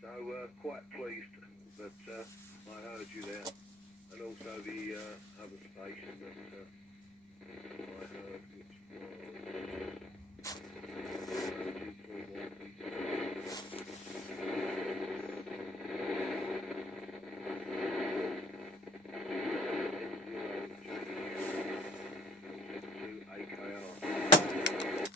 So quite pleased that I heard you there, and also the other station that I heard, which was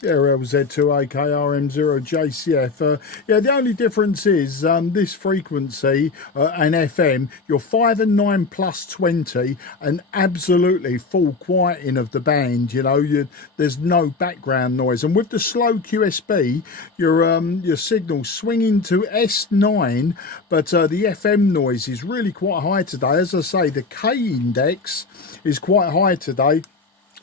Yeah, LZ2AKR M0JCF. Yeah, the only difference is this frequency and FM, you're 5 and 9 plus 20, and absolutely full quieting of the band. You know, there's no background noise. And with the slow QSB, your signal swinging to S9, but the FM noise is really quite high today. As I say, the K index is quite high today.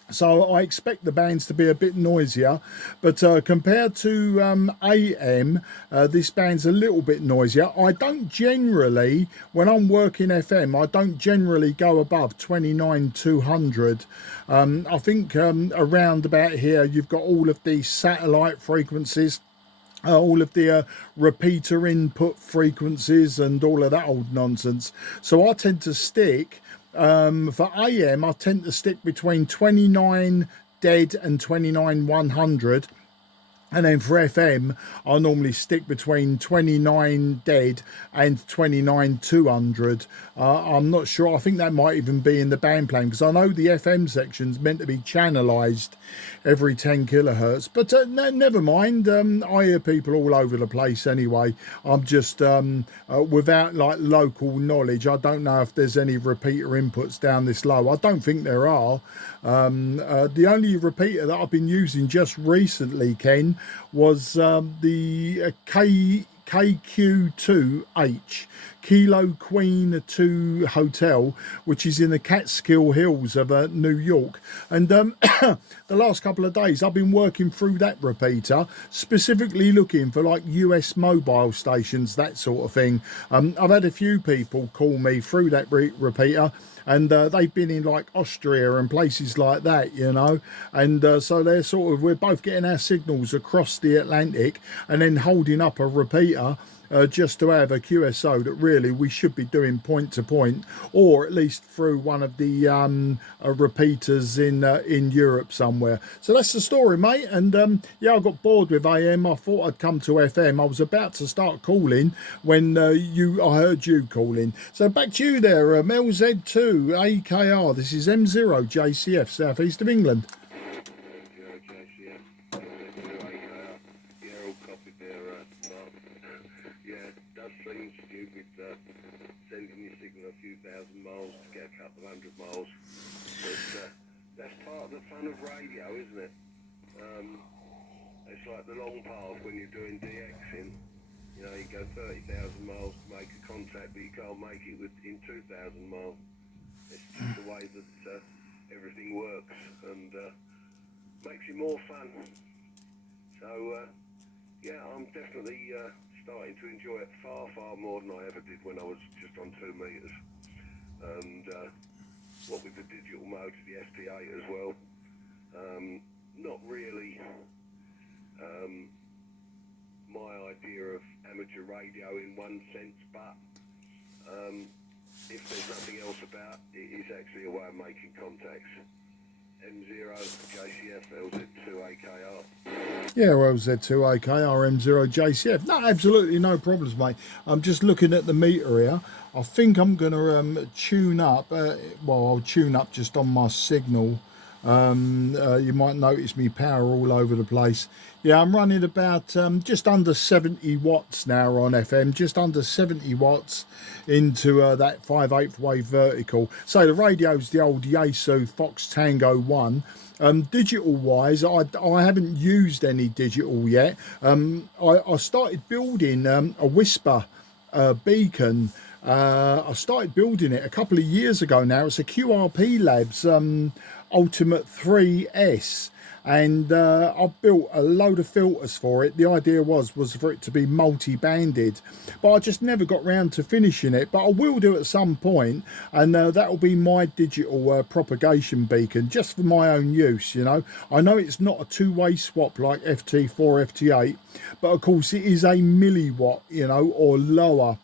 So I expect the bands to be a bit noisier, but compared to AM, this band's a little bit noisier. I don't generally, when I'm working FM, I don't generally go above 29,200. I think around about here, you've got all of these satellite frequencies, all of the repeater input frequencies and all of that old nonsense. So I tend to stick, for AM, I tend to stick between 29 dead and 29,100. And then for FM, I normally stick between 29 dead and 29,200. I'm not sure. I think that might even be in the band plan, because I know the FM section's meant to be channelized every 10 kilohertz. But never mind. I hear people all over the place anyway. I'm just, without like local knowledge, I don't know if there's any repeater inputs down this low. I don't think there are. The only repeater that I've been using just recently, Ken, was the KQ2H, Kilo Queen 2 Hotel, which is in the Catskill Hills of New York. And the last couple of days I've been working through that repeater, specifically looking for like US mobile stations, that sort of thing. I've had a few people call me through that repeater, and they've been in like Austria and places like that, you know, and so they're sort of, we're both getting our signals across the Atlantic and then holding up a repeater just to have a QSO that really we should be doing point to point, or at least through one of the repeaters in Europe somewhere. So that's the story, mate. And yeah, I got bored with AM. I thought I'd come to FM. I was about to start calling when I heard you calling. So back to you there, LZ2AKR. This is M0JCF, southeast of England. Sending your signal a few thousand miles to get a couple hundred miles, but that's part of the fun of radio, isn't it? It's like the long path when you're doing DXing. You know, you go 30,000 miles to make a contact, but you can't make it in 2,000 miles. It's just the way that everything works, and makes it more fun. So yeah, I'm definitely starting to enjoy it far more than I ever did when I was just on 2 meters. And what with the digital mode of the ST8 as well, not really my idea of amateur radio in one sense, but if there's nothing else about it, is actually a way of making contacts. M0JCF, LZ2AKR. Yeah, LZ2AKR, M0JCF. No, absolutely no problems, mate. I'm just looking at the meter here. I think I'm going to tune up. Well, I'll tune up just on my signal. You might notice me power all over the place. Yeah, I'm running about just under 70 watts now on FM, just under 70 watts into that 5/8 wave vertical. So the radio's the old Yaesu Fox Tango 1. Digital wise, I haven't used any digital yet. I started building a Whisper beacon. I started building it a couple of years ago now. It's a QRP Labs Ultimate 3S. and I've built a load of filters for it. The idea was for it to be multi-banded, but I just never got round to finishing it, but I will do at some point, and that will be my digital propagation beacon, just for my own use. You know, I know it's not a two-way swap like FT4, FT8, but of course it is a milliwatt, you know, or lower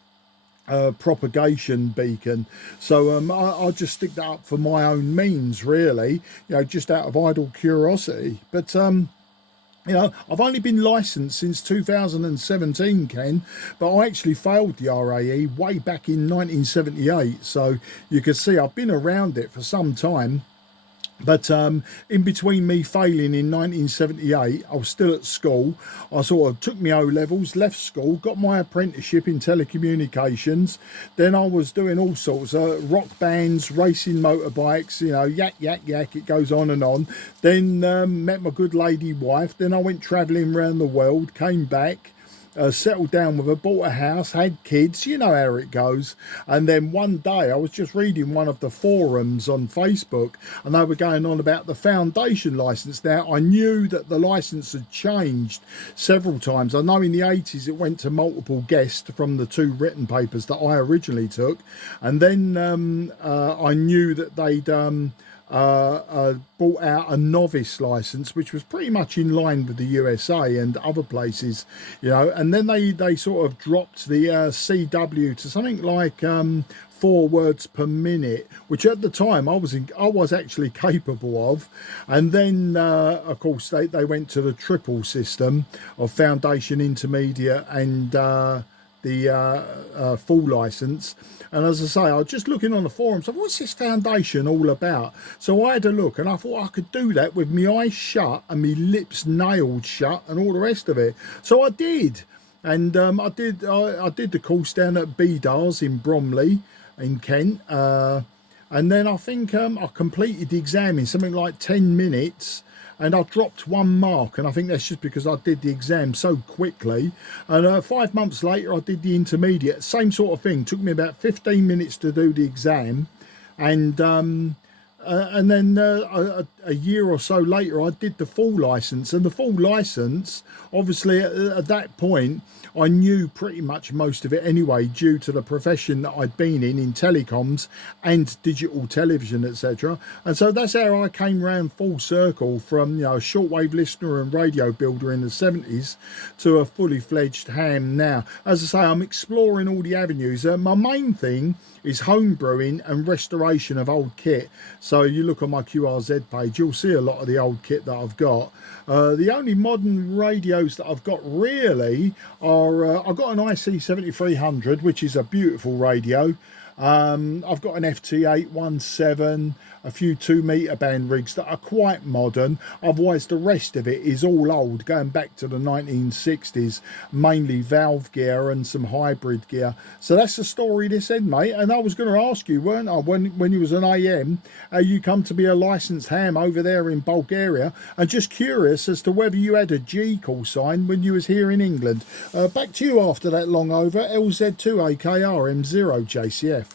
propagation beacon. So I'll just stick that up for my own means, really, you know, just out of idle curiosity. But you know, I've only been licensed since 2017, Ken, but I actually failed the RAE way back in 1978. So you can see I've been around it for some time. But in between me failing in 1978, I was still at school. I sort of took my O levels, left school, got my apprenticeship in telecommunications. Then I was doing all sorts of rock bands, racing motorbikes, you know, yak, yak, yak, it goes on and on. Then met my good lady wife. Then I went travelling around the world, came back. Settled down with her, bought a house, had kids, you know how it goes. And then one day I was just reading one of the forums on Facebook, and they were going on about the foundation license. Now, I knew that the license had changed several times. I know in the 80s it went to multiple guests from the 2 written papers that I originally took. And then I knew that they'd brought out a novice license, which was pretty much in line with the USA and other places, you know. And then they sort of dropped the CW to something like 4 words per minute, which at the time I was actually capable of. And then of course they went to the triple system of foundation, intermediate, and the full license. And as I say, I was just looking on the forums, so what's this foundation all about? So I had a look, and I thought I could do that with my eyes shut and my lips nailed shut and all the rest of it. So I did. And I did the course down at BDARS in Bromley in Kent. And then I think I completed the exam in something like 10 minutes. And I dropped 1 mark, and I think that's just because I did the exam so quickly. And 5 months later, I did the intermediate. Same sort of thing. Took me about 15 minutes to do the exam, and then a year or so later, I did the full license. And the full license, obviously, at that point, I knew pretty much most of it anyway, due to the profession that I'd been in telecoms and digital television, etc. And so that's how I came round full circle from, you know, a shortwave listener and radio builder in the 70s to a fully fledged ham now. As I say, I'm exploring all the avenues. My main thing is home brewing and restoration of old kit. So you look on my QRZ page, you'll see a lot of the old kit that I've got. The only modern radios that I've got really are, I've got an IC 7300, which is a beautiful radio. I've got an FT817, a few 2 meter band rigs that are quite modern. Otherwise the rest of it is all old, going back to the 1960s, mainly valve gear and some hybrid gear. So that's the story this end, mate. And I was going to ask you, weren't I, when you was an AM, you come to be a licensed ham over there in Bulgaria, and just curious as to whether you had a G call sign when you was here in England. Back to you after that long over. LZ2AKR M0JCF.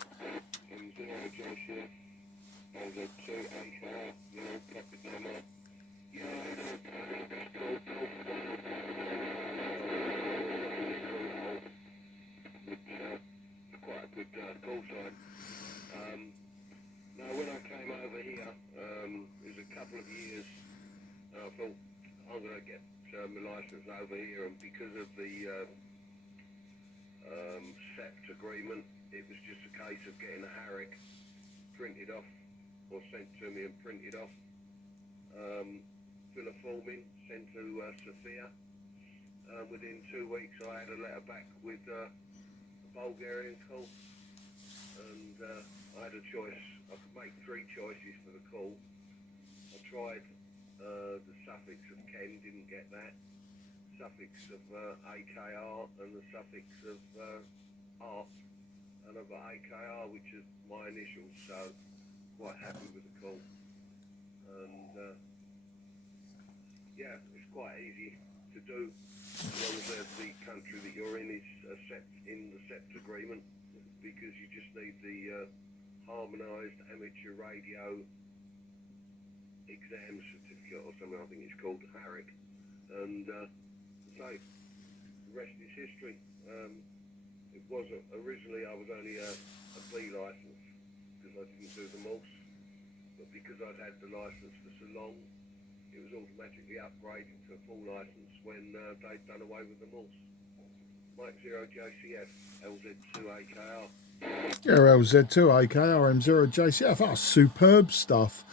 Call sign. Now, when I came over here, it was a couple of years, I thought I'm going to get my licence over here, and because of the SEPT agreement, it was just a case of getting a Harrick printed off, or sent to me and printed off, fill a form in, sent to Sophia. Within 2 weeks I had a letter back with a Bulgarian call, and I had a choice. I could make 3 choices for the call. I tried the suffix of Ken, didn't get that. Suffix of AKR and the suffix of Art, and I've got AKR, which is my initials, so quite happy with the call. And yeah, it's quite easy to do as long as the country that you're in is in the SEPT agreement, because you just need the harmonised amateur radio exam certificate or something, I think it's called, HARIC. And so, the rest is history. It was originally I was only a B licence because I didn't do the MOS, but because I'd had the licence for so long, it was automatically upgraded to a full licence when they'd done away with the MOS. Mike 0 JCF, LZ2AKR. Yeah, LZ2AKR, M0 JCF. Oh, superb stuff.